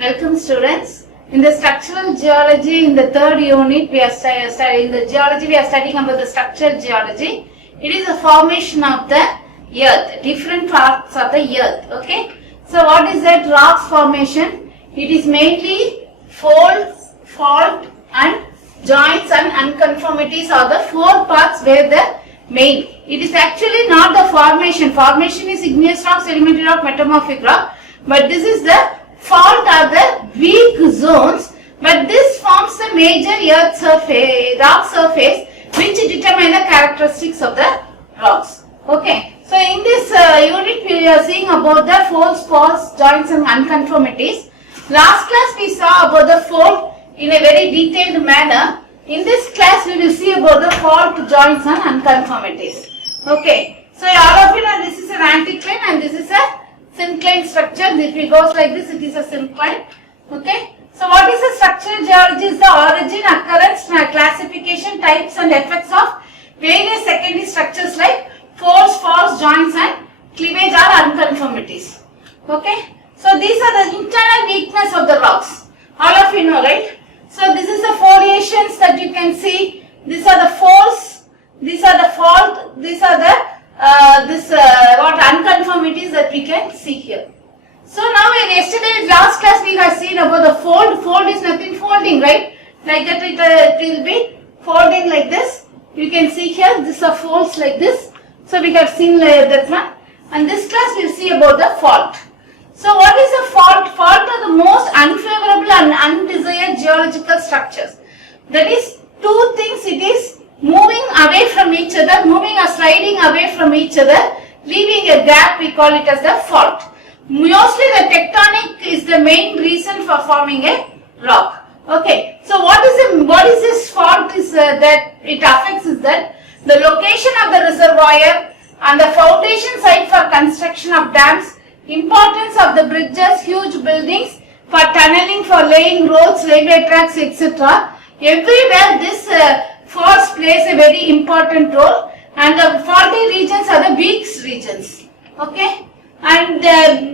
Welcome students. In the structural geology, in the third unit, we are studying the geology. We are studying about the structural geology. It is a formation of the earth, different parts of the earth. Okay. So what is that rocks formation? It is mainly folds, fault, and joints and unconformities are the four parts where the main. It is actually not the formation. Formation is igneous rock, sedimentary rock, metamorphic rock. But this is the fault are the weak zones, but this forms the major earth surface, rock surface, which determine the characteristics of the rocks. Okay. So in this unit we are seeing about the folds, faults, joints and unconformities. Last class we saw about the fold in a very detailed manner. In this class we will see about the fault, joints and unconformities. Okay. So all of you know this is an anticline and this is a syncline structure. If it goes like this, it is a syncline. Okay. So what is the structural geology? Is the origin, occurrence, classification, types and effects of various secondary structures like folds, faults, joints and cleavage or unconformities. Okay. So these are the internal weakness of the rocks. All of you know, right? So this is the foliations that you can see. These are the folds. These are the fault. These are the unconformities that we can see here. So now in yesterday's last class we have seen about the fold. Fold is nothing folding, right? Like that it will be folding like this. You can see here these are folds like this. So we have seen that one. And this class we will see about the fault. So what is a fault? Fault are the most unfavorable and undesired geological structures. That is two things. It is moving away from each other, moving or sliding away from each other, leaving a gap. We call it as the fault. Mostly the tectonic is the main reason for forming a rock. Okay. So what is this fault is that it affects is that the location of the reservoir and the foundation site for construction of dams, importance of the bridges, huge buildings for tunneling, for laying roads, railway tracks, etc. Everywhere this faults plays a very important role, and the faulty regions are the weak regions. Okay, and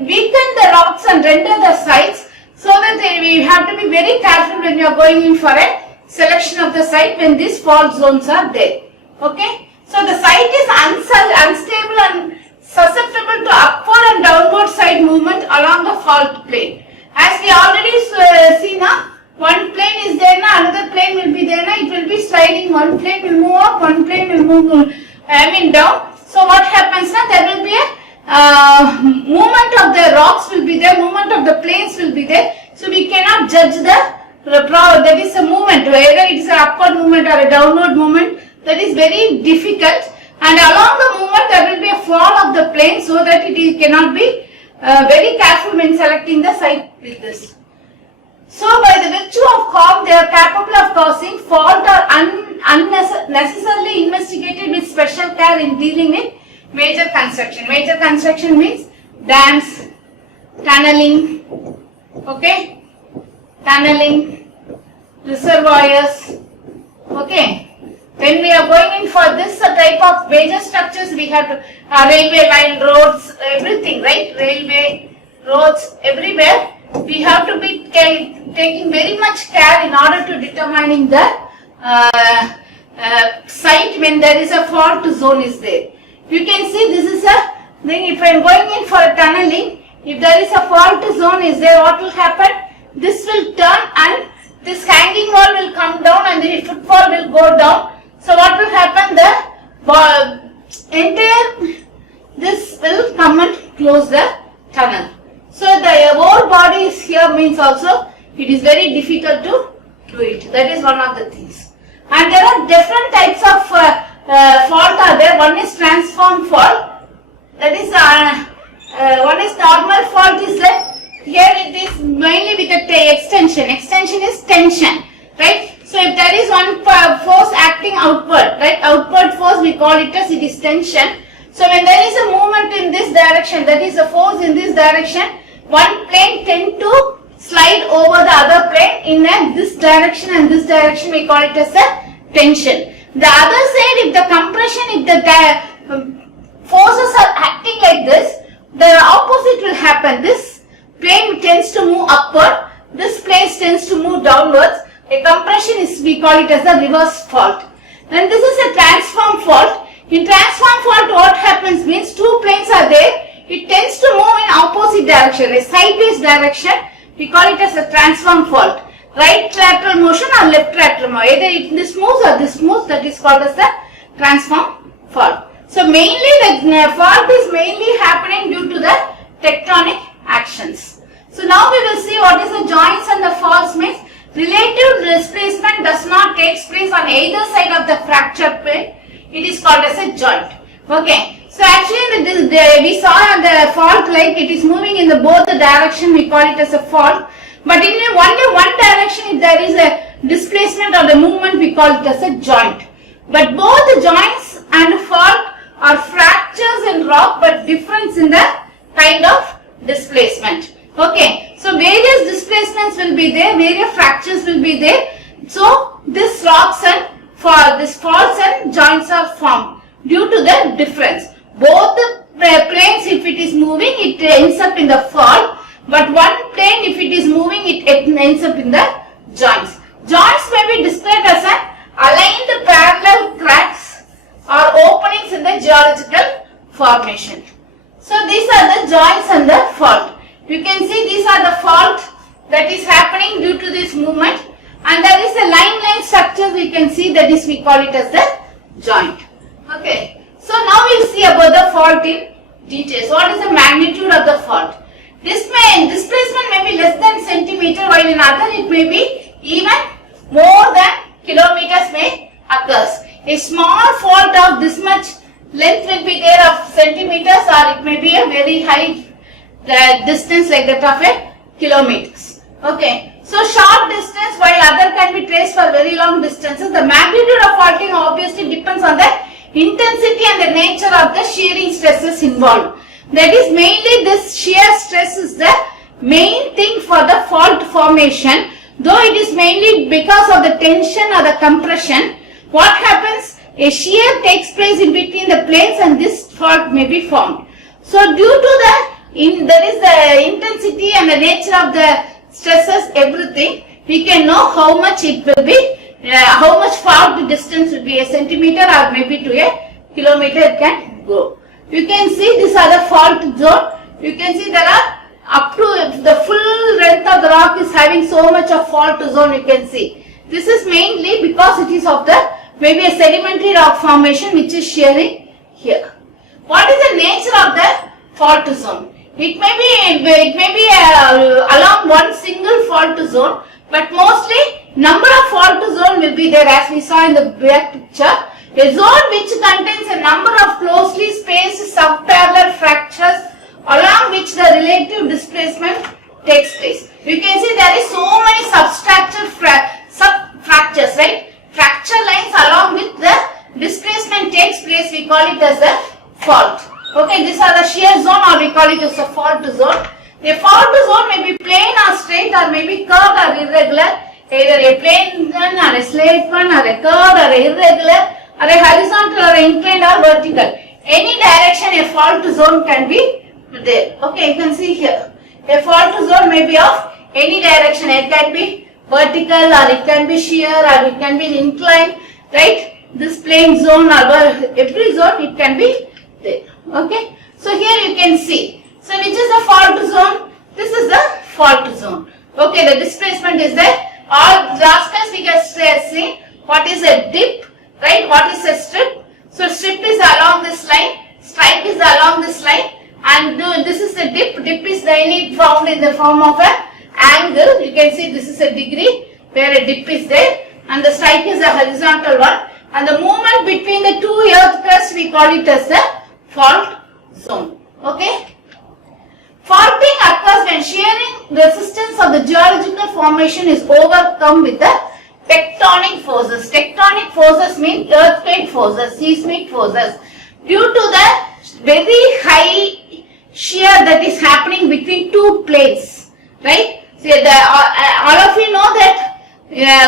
weaken the rocks and render the sites, so that we have to be very careful when you are going in for a selection of the site when these fault zones are there. Okay, so the site is unstable and susceptible to upward and downward side movement along the fault plane. As we already see now, one plane is there now, another plane will be there now, it will be sliding, one plane will move up, one plane will move down. So what happens now, there will be a movement of the rocks will be there, movement of the planes will be there. So we cannot judge that is a movement, whether it is an upward movement or a downward movement, that is very difficult. And along the movement there will be a fall of the plane, so that it cannot be very careful when selecting the site with this. So by the virtue of calm, they are capable of causing fault or unnecessarily investigated with special care in dealing with major construction. Major construction means dams, tunneling, okay, tunneling, reservoirs, okay. When we are going in for this type of major structures, we have to railway line, roads, everything, right? Railway, roads, everywhere. We have to be taking very much care in order to determining the site when there is a fault zone is there. You can see this is a thing. If I am going in for a tunneling, if there is a fault zone is there, what will happen? This will turn and this hanging wall will come down and the footfall will go down. So what will happen? The entire this will come and close the tunnel. So the whole body is here means also it is very difficult to do it. That is one of the things. And there are different types of fault are there. One is transform fault. That is one is normal fault is that here it is mainly with the extension. Extension is tension, right? So if there is one force acting outward, right? Outward force we call it as it is tension. So when there is a movement in this direction, that is a force in this direction, one plane tend to slide over the other plane in this direction and this direction, we call it as a tension. The other side, if the compression, if the forces are acting like this, the opposite will happen. This plane tends to move upward this place tends to move downwards. A compression is, we call it as a reverse fault. Then this is a transform fault. In transform fault, what happens means two planes are there. It tends to move in opposite direction, a sideways direction. We call it as a transform fault. Right lateral motion or left lateral motion. Either this moves or this moves. That is called as the transform fault. So mainly the fault is mainly happening due to the tectonic actions. So now we will see what is the joints and the faults means. Relative displacement does not take place on either side of the fracture plane. It is called as a joint. Okay. So actually we saw the fault like it is moving in the both the direction. We call it as a fault. But in only one direction, if there is a displacement or the movement, we call it as a joint. But both the joints and fault are fractures in rock, but difference in the kind of displacement. Okay, so various displacements will be there, various fractures will be there. So this rocks and this faults and joints are formed due to the difference. Both the planes, if it is moving, it ends up in the fault. But one plane, if it is moving, it ends up in the joints. Joints may be described as an aligned parallel cracks or openings in the geological formation. So these are the joints and the fault. You can see these are the fault that is happening due to this movement, and there is a line structure we can see, that is we call it as the joint. Okay. So now we will see about the fault in details. What is the magnitude of the fault? Displacement may be less than centimeter, while in other it may be even more than kilometers may occurs. A small fault of this much length will be there of centimeters, or it may be a very high distance like that of a kilometers. Okay. So short distance, while other can be traced for very long distances. The magnitude of faulting obviously depends on the intensity and the nature of the shearing stresses involved. That is mainly this shear stress is the main thing for the fault formation. Though it is mainly because of the tension or the compression, what happens? A shear takes place in between the planes and this fault may be formed. So due to there is the intensity and the nature of the stresses, everything, we can know how much it will be, how much fault distance will be, a centimeter or maybe to a kilometer it can go. You can see these are the fault zone. You can see there are up to the full length of the rock is having so much of fault zone, you can see. This is mainly because it is of the maybe a sedimentary rock formation which is shearing here. What is the nature of the fault zone? It may be along one single fault zone, but mostly number of fault zone will be there, as we saw in the back picture. A zone which contains a number of closely spaced subparallel fractures along which the relative displacement takes place. You can see there is so many substructure sub-fractures, right? Fracture lines along with the displacement takes place, we call it as a fault. Okay, these are the shear zone, or we call it as a fault zone. A fault zone may be plain or straight, or may be curved or irregular, either a plain one or a straight one, or a curved or a irregular, or a horizontal or inclined or vertical. Any direction a fault zone can be there. Okay, you can see here. A fault zone may be of any direction. It can be vertical, or it can be shear, or it can be inclined, right? This plane zone or every zone it can be there. Okay. So here you can see. So which is the fault zone? This is the fault zone. Okay, the displacement is there. All last class we can see what is a dip, right? What is a strip? So strip is along this line, stripe is along this line, and this is a dip. Dip is mainly found in the form of an angle. You can see this is a degree where a dip is there, and the strike is a horizontal one, and the movement between the two earth crusts we call it as the fault zone. Okay. Faulting occurs when shearing resistance of the geological formation is overcome with the tectonic forces. Tectonic forces mean earthquake forces, seismic forces. Due to the very high shear that is happening between two plates, right? So all of you know that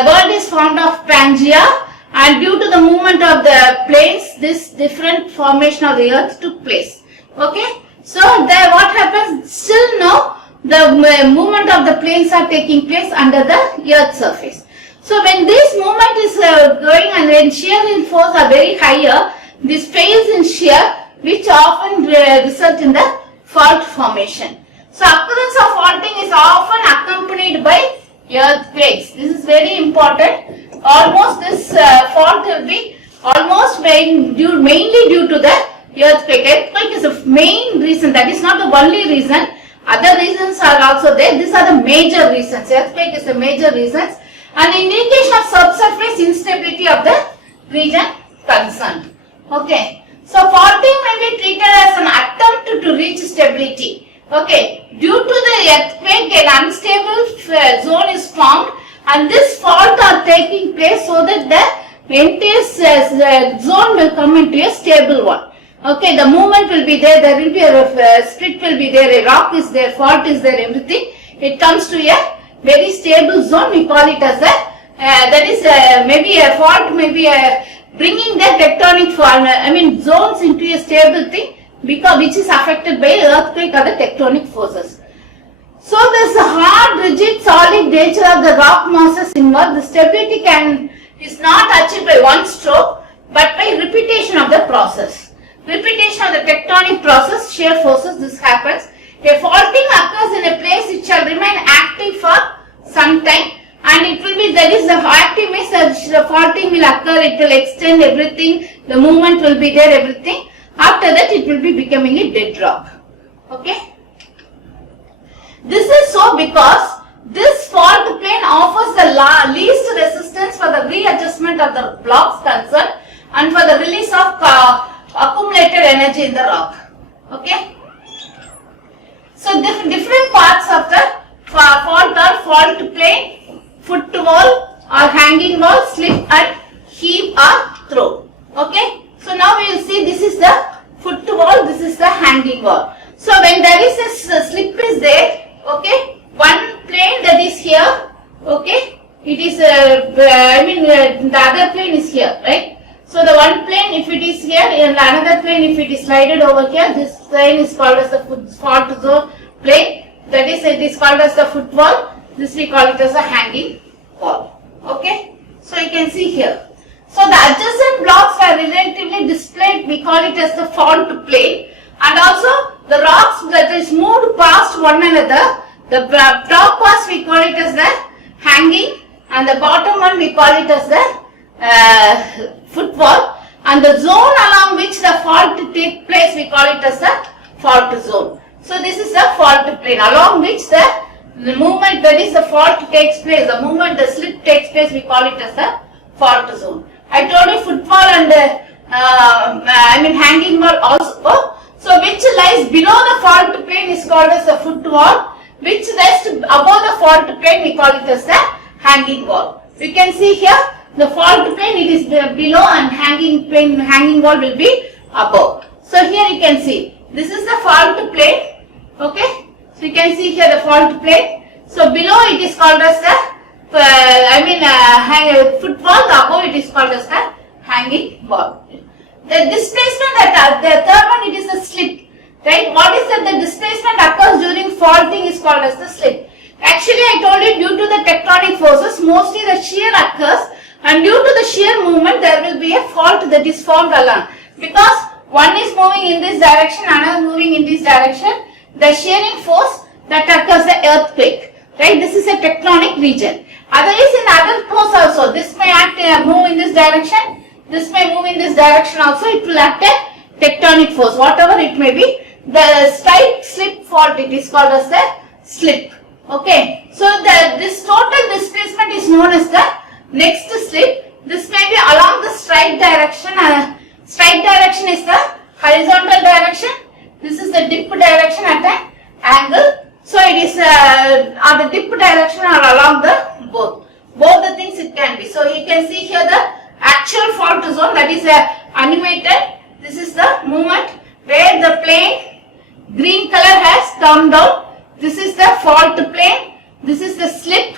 world is formed of Pangea, and due to the movement of the planes, this different formation of the earth took place. Okay. So there what happens, still now the movement of the planes are taking place under the earth surface. So when this movement is going and when shear and force are very higher, this fails in shear, which often result in the fault formation. So occurrence of faulting is often accompanied by earthquakes. This is very important. Almost this fault will be almost mainly due to the earthquake. Earthquake is the main reason. That is not the only reason. Other reasons are also there. These are the major reasons. Earthquake is the major reasons. An indication of subsurface instability of the region concerned. Okay. So faulting may be treated as an attempt to reach stability. Okay. Due to the earthquake, an unstable zone is formed, and this fault are taking place so that the entire zone will come into a stable one. Okay. The movement will be there. There will be a split will be there. A rock is there. Fault is there. Everything. It comes to a very stable zone. We call it as a maybe a fault, maybe bringing the tectonic zones into a stable thing, because which is affected by earthquake or the tectonic forces. So this hard, rigid, solid nature of the rock masses involved, the stability is not achieved by one stroke, but by repetition of the process. Repetition of the tectonic process, shear forces, this happens. A faulting occurs in a place which shall remain active for some time, and it will be, that is the active means the faulting will occur, it will extend everything, the movement will be there, everything. After that it will be becoming a dead rock. Okay. This is so because this fault plane offers the least resistance for the readjustment of the blocks concerned and for the release of accumulated energy in the rock. Okay. So different parts of the fault are fault plane, foot wall or hanging wall, slip and heave or throw. Okay. So now we will see, this is the foot wall, this is the hanging wall. So when there is a slip is there, okay, one plane that is here, okay, it is the other plane is here, right? So the one plane if it is here and another plane if it is slided over here, this plane is called as the fault zone plane. That is, it is called as the foot wall. This we call it as a hanging wall. Okay. So you can see here. So the adjacent blocks are relatively displayed. We call it as the fault plane. And also the rocks that is moved past one another. The top parts we call it as the hanging, and the bottom one we call it as the foot wall. And the zone along which the fault takes place we call it as the fault zone. So this is the fault plane along which the movement, that is the fault takes place, the movement, the slip takes place, we call it as the fault zone. I told you foot wall and hanging wall also. So which lies below the fault plane is called as the foot wall, which rests above the fault plane we call it as the hanging wall. You can see here the fault plane, it is below, and hanging wall will be above. So here you can see this is the fault plane. Okay, so you can see here the fault plane. So below it is called as the foot wall, above it is called as the hanging wall. The displacement the third one, it is the slip, right? What is that? The displacement occurs during faulting is called as the slip. Actually, I told you, due to the tectonic forces, mostly the shear occurs, and due to the shear movement, there will be a fault that is formed along. Because one is moving in this direction, another moving in this direction. The shearing force that occurs the earthquake, right? This is a tectonic region. Otherwise, in other force also, this may move in this direction, this may move in this direction also, it will act a tectonic force, whatever it may be. The strike slip fault, it is called as the slip. Okay. So this total displacement is known as the next slip. This may be along the strike direction. Strike direction is the horizontal direction. This is the dip direction at an angle. So it is the dip direction or along the both the things it can be. So you can see here the actual fault zone, that is animated. This is the movement where the plane green color has come down. This is the fault plane. This is the slip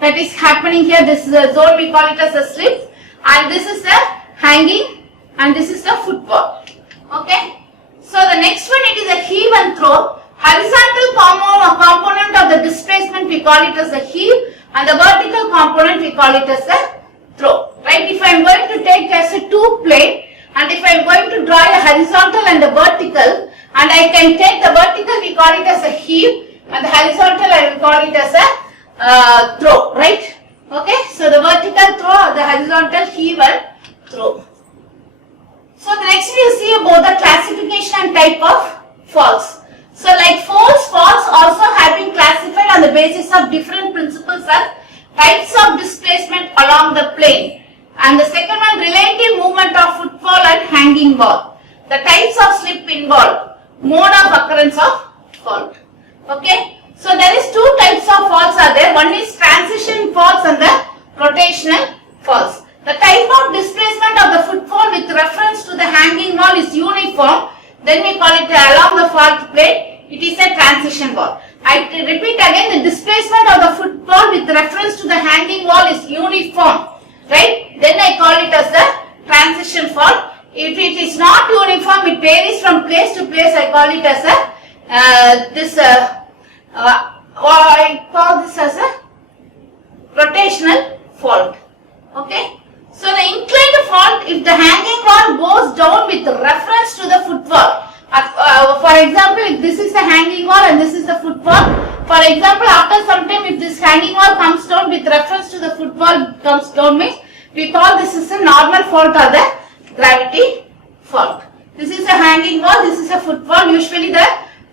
that is happening here. This is the zone, we call it as a slip, and this is the hanging, and this is the foot wall. Okay. So the next one, it is a heave and throw. Horizontal component of the displacement we call it as the heave, and the vertical component we call it as the throw. Right? If I am going to take as a two plane, and if I am going to draw a horizontal and a vertical, and I can take the vertical we call it as a heave, and the horizontal I will call it as a throw. Right? Okay. So the vertical throw, the horizontal heave and throw. So the next we will see about the classification and type of falls. So like falls also have been classified on the basis of different principles as types of displacement along the plane. And the second one, relative movement of footfall and hanging wall. The types of slip involved, mode of occurrence of fault. Okay. So there is two types of faults are there. One is transition faults and the rotational faults. The type of displacement of the footfall with reference to the hanging wall is uniform. Then we call it along the fault plane. It is a transition wall. I repeat again, the displacement of the footfall with reference to the hanging wall is uniform. Right? Then I call it as the transition fault. If it is not uniform, it varies from place to place. I call it as a I call this as a rotational fault. Okay. So the inclined fault, if the hanging wall goes down with reference to the footfall. For example, if this is the hanging wall and this is the footfall. For example, after some time, if this hanging wall comes down with reference to the footfall comes down, means we call this is a normal fault or the gravity fault. This is a hanging wall, this is a footfall. Usually the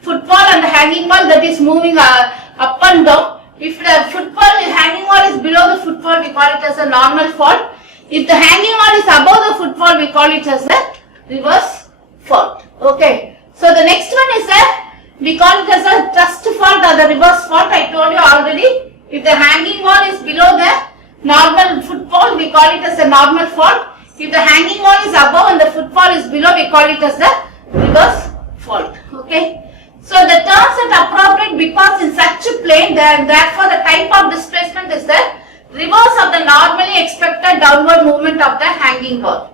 footfall and the hanging wall that is moving up and down. If the hanging wall is below the footfall, we call it as a normal fault. If the hanging wall is above the footfall, we call it as a reverse fault. Okay. So the next one is we call it as a thrust fault or the reverse fault. I told you already. If the hanging wall is below the normal footfall, we call it as a normal fault. If the hanging wall is above and the footfall is below, we call it as the reverse fault. Okay. So the terms are appropriate because in such a plane, therefore the type of displacement is the reverse of the normally expected downward movement of the hanging wall.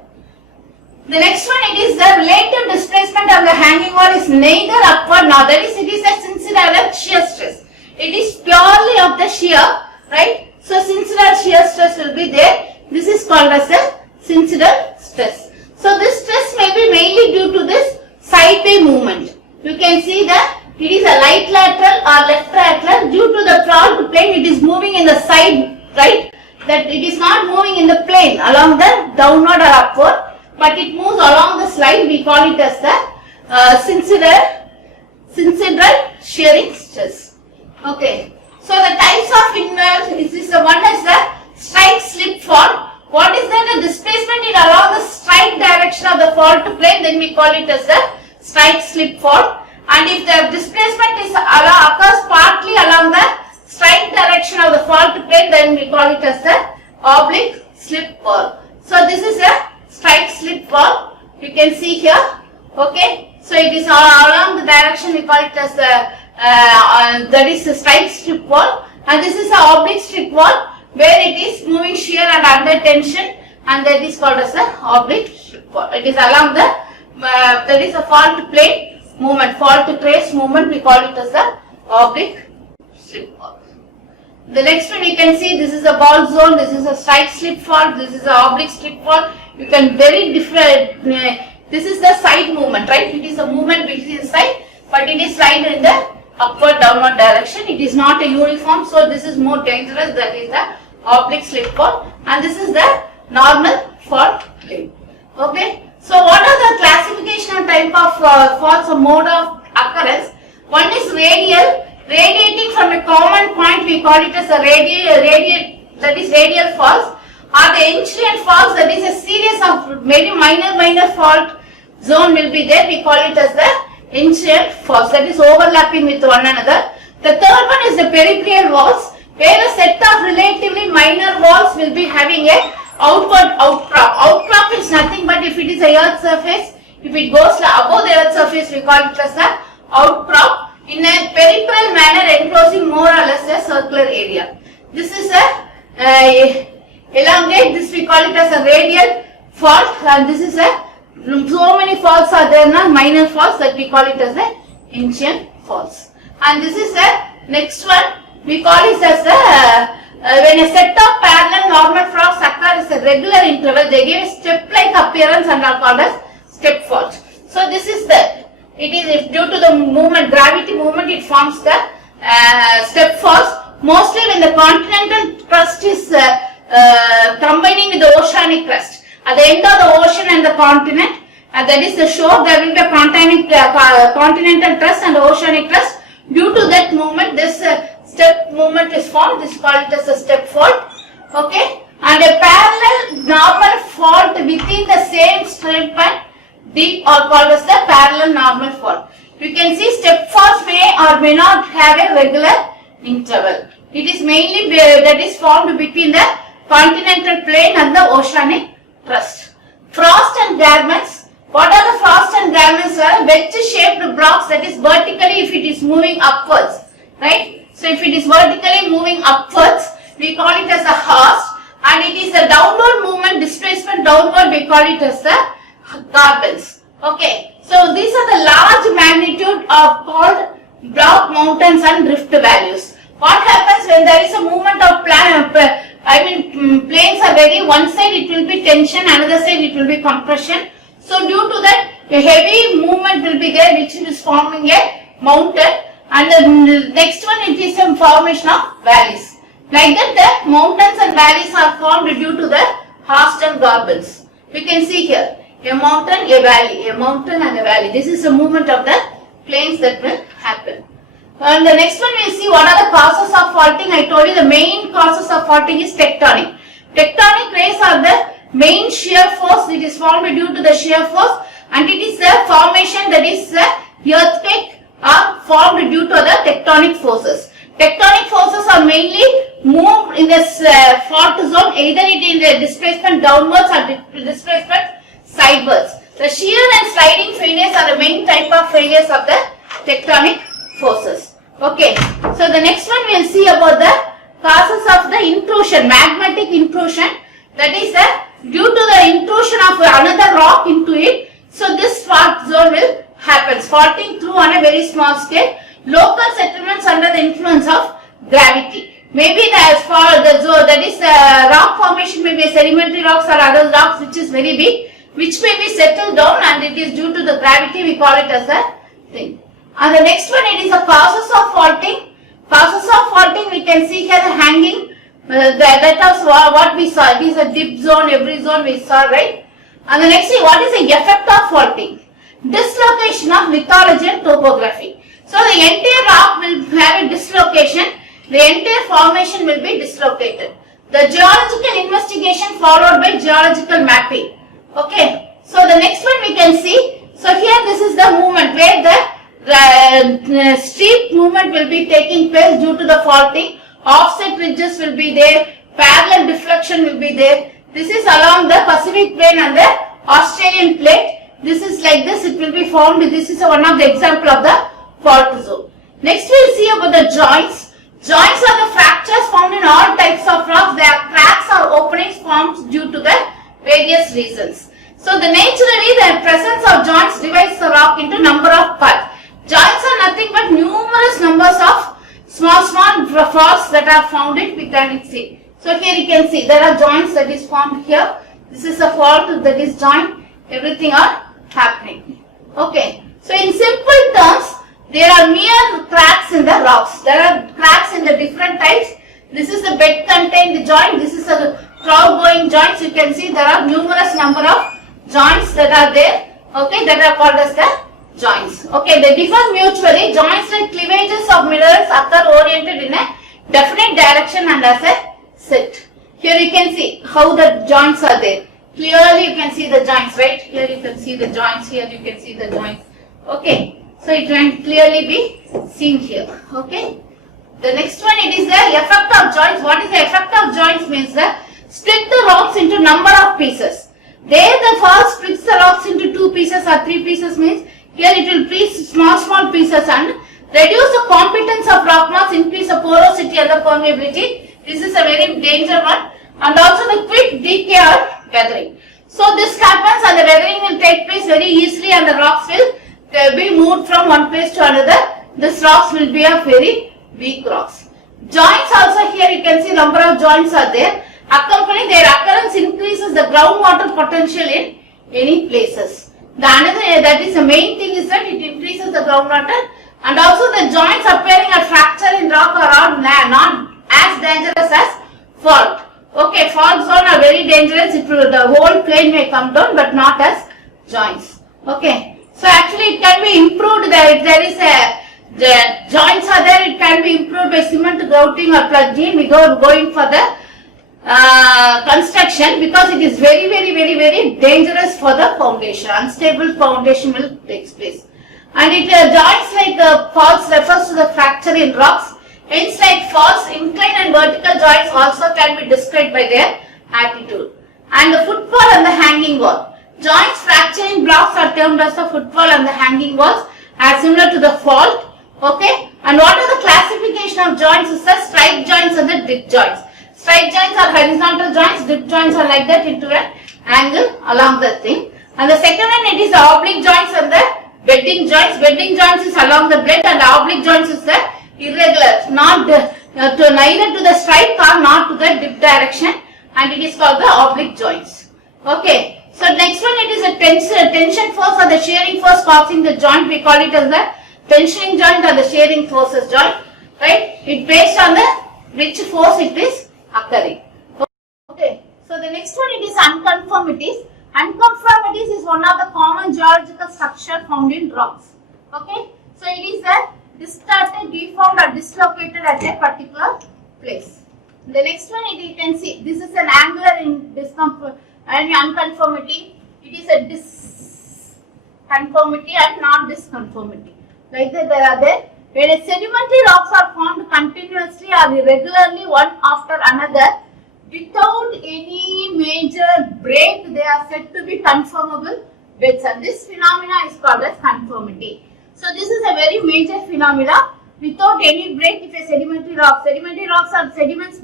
The next one, it is the relative displacement of the hanging wall is neither upward nor, that is, it is a sinusoidal shear stress. It is purely of the shear, right? So sinusoidal shear stress will be there. This is called as a sinusoidal stress. So this stress may be mainly due to this sideway movement. You can see that it is a right lateral or left lateral. Due to the fault plane, it is moving in the side, right? That it is not moving in the plane along the downward or upward, but it moves along the slide. We call it as the sinusoidal shearing stress. Okay. So the types of inverse is the one is the strike slip fault. What is that? The displacement in along the strike direction of the fault plane, then we call it as the strike slip fault. And if the displacement is occurs partly along the strike direction of the fault plane, then we call it as the oblique slip fault. So this is a strike slip fault. You can see here. Okay. So it is along the direction, we call it as the that is the strike strip fault, and this is a oblique strip fault where it is moving shear and under tension, and that is called as the oblique strip fault. It is along the that is a fault plane movement, fault trace movement. We call it as the oblique slip fault. The next one you can see, this is a ball zone, this is a strike slip fault, this is a oblique slip fault. You can very different. This is the side movement, right? It is a movement between side, but it is slide in the upward downward direction. It is not a uniform, so this is more dangerous. That is the oblique slip fault, and this is the normal fault plane. Okay. So what are the classification and type of faults or mode of occurrence? One is radial. Radiating from a common point, we call it as a radial faults. Or the incipient faults, that is a series of maybe minor fault zone will be there. We call it as the incipient faults, that is overlapping with one another. The third one is the peripheral walls, where a set of relatively minor walls will be having a outward outcrop. Outcrop is nothing but if it is a earth surface, if it goes above the earth surface, we call it as the outcrop. In a peripheral manner, enclosing more or less a circular area. This is a elongate. This we call it as a radial fault, and this is a so many faults are there now, minor faults, that we call it as a incipient faults. And this is the next one. We call it as the when a set of parallel normal frogs occur as a regular interval, they give a step-like appearance and are called as step fault. So this is the, it is due to the movement, gravity movement, it forms the step faults. Mostly when the continental crust is combining with the oceanic crust. At the end of the ocean and the continent, that is the shore, there will be a continental crust and oceanic crust. Due to that movement, this step movement is formed. This is called as a step fault. Okay, and a parallel normal fault within the same strip and deep are called as the parallel normal fault. You can see step faults may or may not have a regular interval. It is mainly that is formed between the continental plain and the oceanic crust. Frost and garments. What are the frost and garments? Are wedge-shaped blocks, that is vertically if it is moving upwards, right? So if it is vertically moving upwards, we call it as a horst, and it is a downward movement, displacement downward, we call it as the garments. Okay, so these are the large magnitude of called block mountains and drift values. What happens when there is a movement of planes are very, one side it will be tension, another side it will be compression. So due to that, a heavy movement will be there which is forming a mountain, and the next one it is a formation of valleys. Like that the mountains and valleys are formed due to the horst and garments. We can see here a mountain, a valley, a mountain and a valley. This is a movement of the planes that will happen. And the next one we will see what are the causes of faulting. I told you the main causes of faulting is tectonic. Tectonic rays are the main shear force. It is formed due to the shear force, and it is the formation, that is the earthquake are formed due to the tectonic forces. Tectonic forces are mainly moved in this fault zone, either it is the displacement downwards or displacement sidewards. The shear and sliding failures are the main type of failures of the tectonic forces. Okay, so the next one we will see about the causes of the intrusion, magmatic intrusion, that is due to the intrusion of another rock into it. So this fault zone will happen, faulting through on a very small scale. Local settlements under the influence of gravity. Maybe as far the zone, that is rock formation may be sedimentary rocks or other rocks which is very big, which may be settled down, and it is due to the gravity, we call it as a thing. And the next one, it is the causes of faulting. Causes of faulting, we can see here the hanging. That was what we saw. It is a dip zone, every zone we saw, right? And the next thing, what is the effect of faulting? Dislocation of lithology and topography. So the entire rock will have a dislocation. The entire formation will be dislocated. The geological investigation followed by geological mapping. Okay. So the next one we can see. So here this is the movement where the steep movement will be taking place due to the faulting. Offset ridges will be there. Parallel deflection will be there. This is along the Pacific plain and the Australian plate. This is like this. It will be formed. This is one of the example of the fault zone. Next we will see about the joints. Joints are the fractures found in all types of rocks. They are cracks or openings formed due to the various reasons. So naturally the presence of joints divides the rock into number of parts. Joints are nothing but numerous numbers of small faults that are found in, we can see. So here you can see there are joints that is formed here. This is a fault that is joined. Everything are happening. Okay. So in simple terms, there are mere cracks in the rocks. There are cracks in the different types. This is the bed contained joint. This is a crowd going joints. You can see there are numerous number of joints that are there. Okay, that are called as the joints. Okay, they differ mutually. Joints like cleavages of minerals occur oriented in a definite direction and as a set. Here you can see how the joints are there. Clearly you can see the joints, right? Here you can see the joints. Here you can see the joints. Okay, so it can clearly be seen here. Okay. The next one, it is the effect of joints. What is the effect of joints means that split the rocks into number of pieces. There the fault splits the rocks into 2 pieces or 3 pieces means here it will be small pieces and reduce the competence of rock mass, increase the porosity and the permeability. This is a very dangerous one, and also the quick decay or weathering. So this happens and the weathering will take place very easily and the rocks will be moved from one place to another This rocks will be a very weak rocks. Joints also, here you can see number of joints are there. Accompanying their occurrence increases the groundwater potential in any places. The another, that is the main thing, is that it increases the groundwater, and also the joints appearing at fracture in rock are not as dangerous as fault. Okay, fault zone are very dangerous. The whole plane may come down, but not as joints. Okay, so actually it can be improved. If there is the joints are there, it can be improved by cement grouting or plugging without going for the construction, because it is very dangerous for the foundation. Unstable foundation will take place. And it joints like faults refers to the fracture in rocks. Hence, like faults, inclined and vertical joints also can be described by their attitude. And the footwall and the hanging wall. Joints fracturing blocks are termed as the footwall and the hanging walls, are similar to the fault. Okay. And what are the classification of joints? Is the strike joints and the dip joints. Strike joints are horizontal joints. Dip joints are like that into an angle along the thing. And the second one, it is the oblique joints and the bedding joints. Bedding joints is along the bed, and the oblique joints is the irregular, not to neither to the strike or not to the dip direction, and it is called the oblique joints. Okay. So next one, it is a tension force or the shearing force causing the joint. We call it as the tensioning joint or the shearing forces joint. Right? It based on the which force it is occurring. Okay. So the next one, it is unconformities. Unconformities is one of the common geological structure found in rocks. Okay. So it is a distorted, deformed or dislocated at a particular place. The next one, you can see, this is an angular in unconformity. It is a disconformity and non-disconformity. Like that, there are there. When sedimentary rocks are formed continuously or irregularly one after another, without any major break, they are said to be conformable beds, and this phenomena is called as conformity. So this is a very major phenomena. Without any break, if a sedimentary rocks are sediments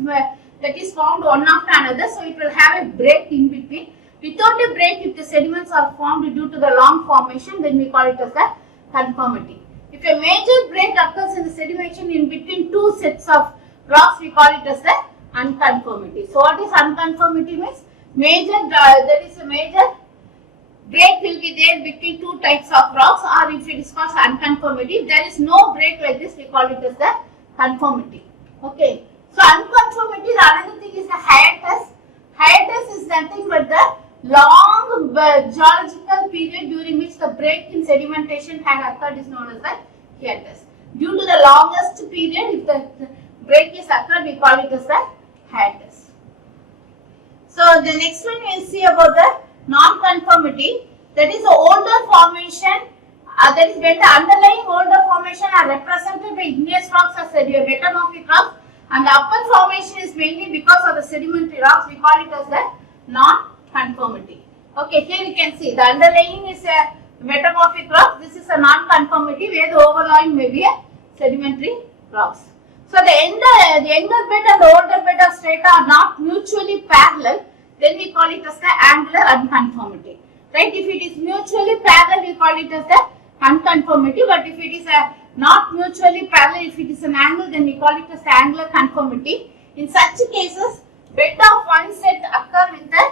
that is formed one after another, so it will have a break in between. Without a break, if the sediments are formed due to the long formation, then we call it as a conformity. If a major break occurs in the sedimentation in between two sets of rocks, we call it as the unconformity. So what is unconformity means? There is a major break will be there between two types of rocks, or if it is called unconformity. If there is no break like this, we call it as the conformity. Okay. So unconformity, the another thing is the hiatus. Hiatus is nothing but the long geological period during which the break in sedimentation had occurred is known as the hiatus. Due to the longest period, if the break is occurred, we call it as the hiatus. So the next one we will see about the non-conformity. That is the older formation, that is when the underlying older formation are represented by igneous rocks or metamorphic rocks, and the upper formation is mainly because of the sedimentary rocks. We call it as the non-conformity. Okay, here you can see the underlying is a metamorphic rock. This is a non-conformity where the overlying may be a sedimentary rocks. So the younger bed and the older bed of strata are not mutually parallel, then we call it as the angular unconformity. Right? If it is mutually parallel, we call it as the unconformity, but if it is not mutually parallel, if it is an angle, then we call it as the angular conformity. In such cases, bed of one set occur with the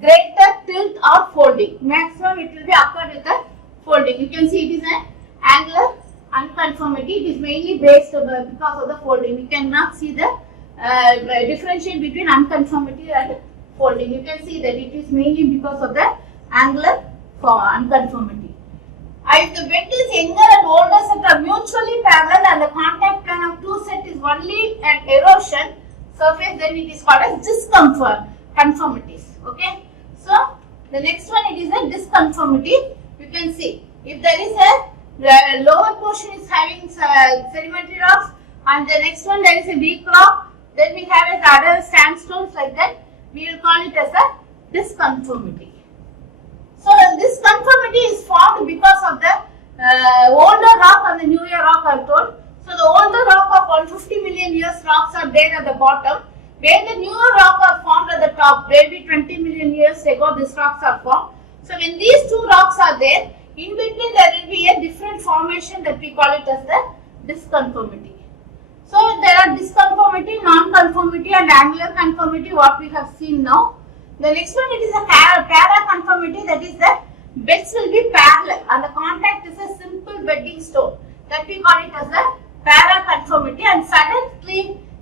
greater tilt or folding. Maximum it will be occurred with the folding. You can see it is an angular unconformity. It is mainly based because of the folding. We cannot see the differentiate between unconformity and folding. You can see that it is mainly because of the angular unconformity. If the bed is younger and older set are mutually parallel and the contact plane of two set is only an erosion surface, then it is called as disconformities. Okay. So the next one, it is a disconformity. You can see if there is a lower portion is having sedimentary rocks, and the next one there is a weak rock, then we have other sandstones like that. We will call it as a disconformity. So this conformity is formed because of the older rock and the newer rock I told. So the older rock of 150 million years rocks are there at the bottom, where the newer rock are formed at the top. Maybe 20 million years ago these rocks are formed. So when these two rocks are there, In between there will be a different formation that we call it as the disconformity. So there are disconformity, non-conformity and angular conformity, what we have seen now. The next one, it is a para-conformity, that is the beds will be parallel and the contact is a simple bedding stone, that we call it as the para-conformity, and sudden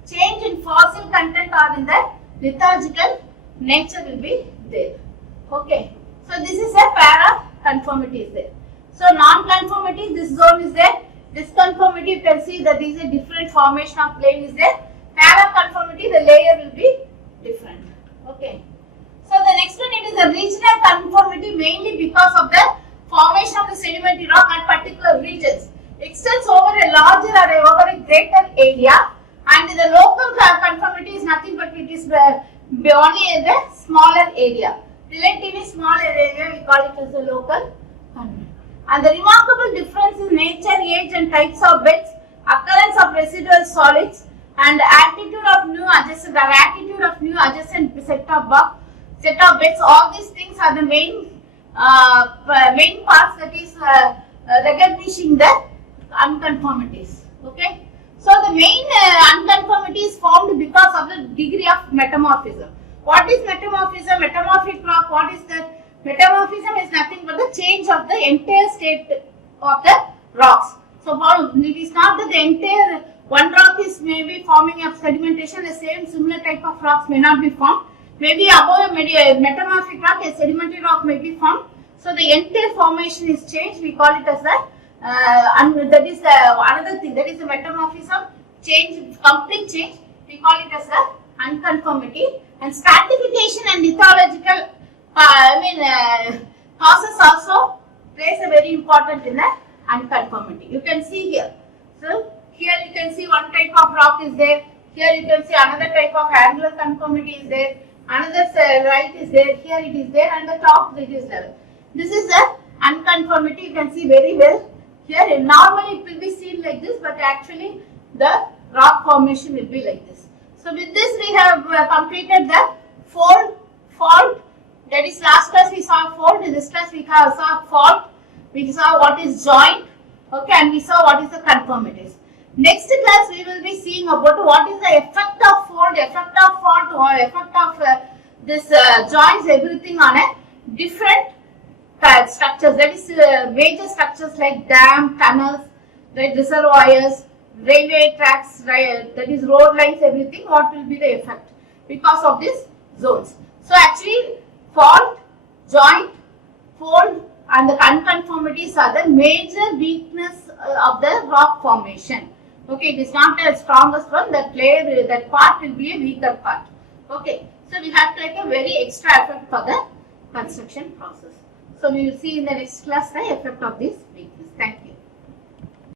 change in fossil content or in the lethargical nature will be there. Okay, so this is a para-conformity is there. So non-conformity, this zone is there. Disconformity, you can see that there is a different formation of plane is there. Para-conformity, the layer will be different. Okay. So the next one, it is a regional conformity, mainly because of the formation of the sedimentary rock at particular regions. Extends over a larger or over a greater area, and the local conformity is nothing but it is only in the smaller area. Relatively smaller area, we call it as the local conformity. And the remarkable difference in nature, age and types of beds, occurrence of residual solids, and attitude of new adjacent set of beds, all these things are the main parts that is recognizing the unconformities. Okay. So the main unconformity is formed because of the degree of metamorphism. What is metamorphism? Metamorphic rock, what is that? Metamorphism is nothing but the change of the entire state of the rocks. So it is not that the entire one rock is maybe forming of sedimentation, the same similar type of rocks may not be formed. Maybe above a metamorphic rock, a sedimentary rock may be formed. So the entire formation is changed. We call it as the that is another thing, that is the metamorphism, change, complete change. We call it as the unconformity. And stratification and lithological causes also plays a very important in the unconformity. You can see here. So here you can see one type of rock is there. Here you can see another type of angular conformity is there. Another right is there. Here it is there, and the top it is level. This is the unconformity. You can see very well. Here normally it will be seen like this, but actually the rock formation will be like this. So with this we have completed the fault. That is, last class we saw fold, in this class we saw fault, we saw what is joint, okay, and we saw what is the conformities. Next class we will be seeing about what is the effect of fold, effect of fault, or effect of this joints, everything on a different structures, that is major structures like dam, tunnels, right, reservoirs, railway tracks, right, that is road lines, everything, what will be the effect because of these zones. So actually fault, joint, fold and the unconformities are the major weakness of the rock formation. Okay, it is not the strongest one, that part will be a weaker part. Okay, so we have to take a very extra effort for the construction process. So we will see in the next class the effect of this.